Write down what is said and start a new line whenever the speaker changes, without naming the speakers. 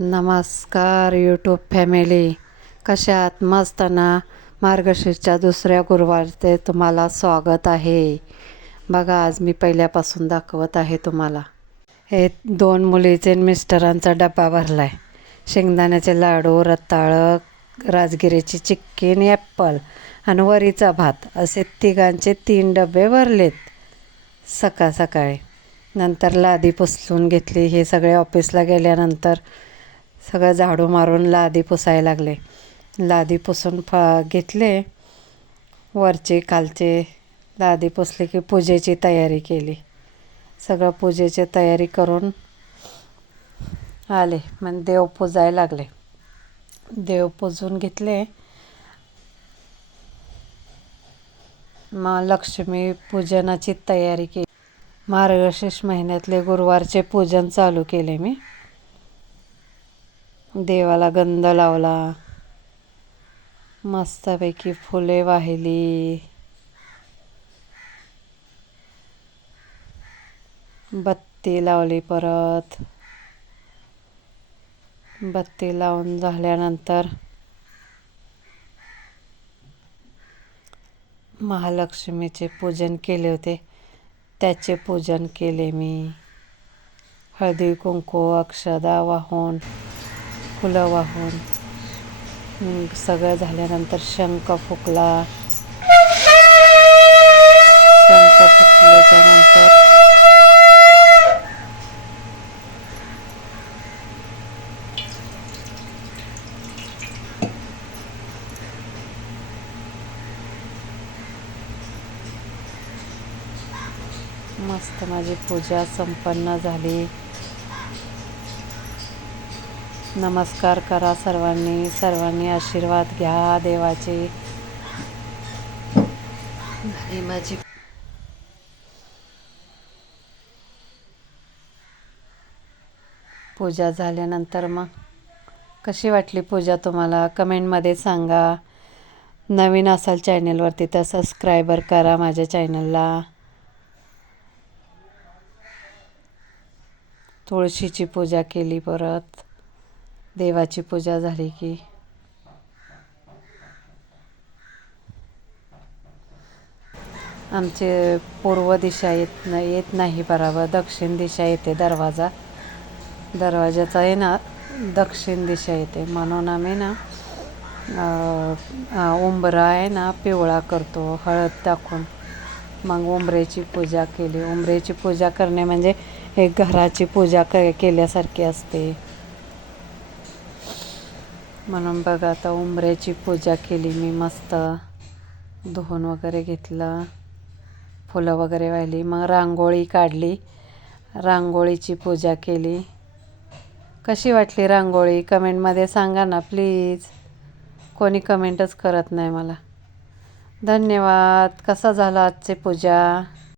नमस्कार YouTube family कशात मस्त ना? मार्गशीर्षच्या दुसऱ्या गुरुवारचे तुम्हाला स्वागत आहे. बघा आज मी पहिल्यापासून दाखवत आहे तुम्हाला. हे दोन मुलीचे मिस्टरांचा डबा भरला आहे शेंगदाण्याचे लाडू रताळं राजगिरीची चिक्की ॲप्पल आणि वरीचा भात. असे तिघांचे तीन डबे भरलेत सकाळ सकाळी नंतर लादी पुसलून घेतली. हे सगळे ऑफिसला गेल्यानंतर सगळं झाडू मारून लादी पुसायला लागले. लादी पुसून फ घेतले. वरचे खालचे लादी पुसली की पूजेची तयारी केली. सगळं पूजेची तयारी करून आले. मग देव पुजायला लागले. देव पुजून घेतले. मग लक्ष्मी पूजनाची तयारी केली. मार्गशीर्ष महिन्यातले गुरुवारचे पूजन चालू केले मी. देवाला गंध लावला. मस्तपैकी फुले वाहिली. बत्ती लावली परत. बत्ती लावून झाल्यानंतर महालक्ष्मीचे पूजन केले होते. त्याचे पूजन केले मी. हळदी कुंकू अक्षदा वाहून फुलं वाहून सगळं झाल्यानंतर शंख फुकला. शंख फुकल्याच्यानंतर मस्त माझी पूजा संपन्न झाली. नमस्कार करा सर्वांनी. सर्वांनी आशीर्वाद घ्या देवाचे. माझी पूजा झाल्यानंतर मग कशी वाटली पूजा तुम्हाला? कमेंटमध्ये सांगा. नवीन असाल चॅनलवरती तर सबस्क्रायबर करा माझ्या चॅनलला. तुळशीची पूजा केली परत. देवाची पूजा झाली की. आमचे पूर्व दिशा येत नाही येत नाही बरोबर. दक्षिण दिशा येते दरवाजा. दरवाजाचा आहे ना दक्षिण दिशा येते. म्हणून आम्ही ना उंबरा आहे ना पिवळा करतो हळद टाकून. मग उंबरेची पूजा केली. उंबरेची पूजा करणे म्हणजे एक घराची पूजा क केल्यासारखी असते. म्हणून बघा आता उंबऱ्याची पूजा केली मी मस्त. धुवून वगैरे घेतलं. फुलं वगैरे वाहिली. मग रांगोळी काढली. रांगोळीची पूजा केली. कशी वाटली रांगोळी? कमेंटमध्ये सांगा ना प्लीज. कोणी कमेंटच करत नाही मला. धन्यवाद. कसा झाला आजची पूजा?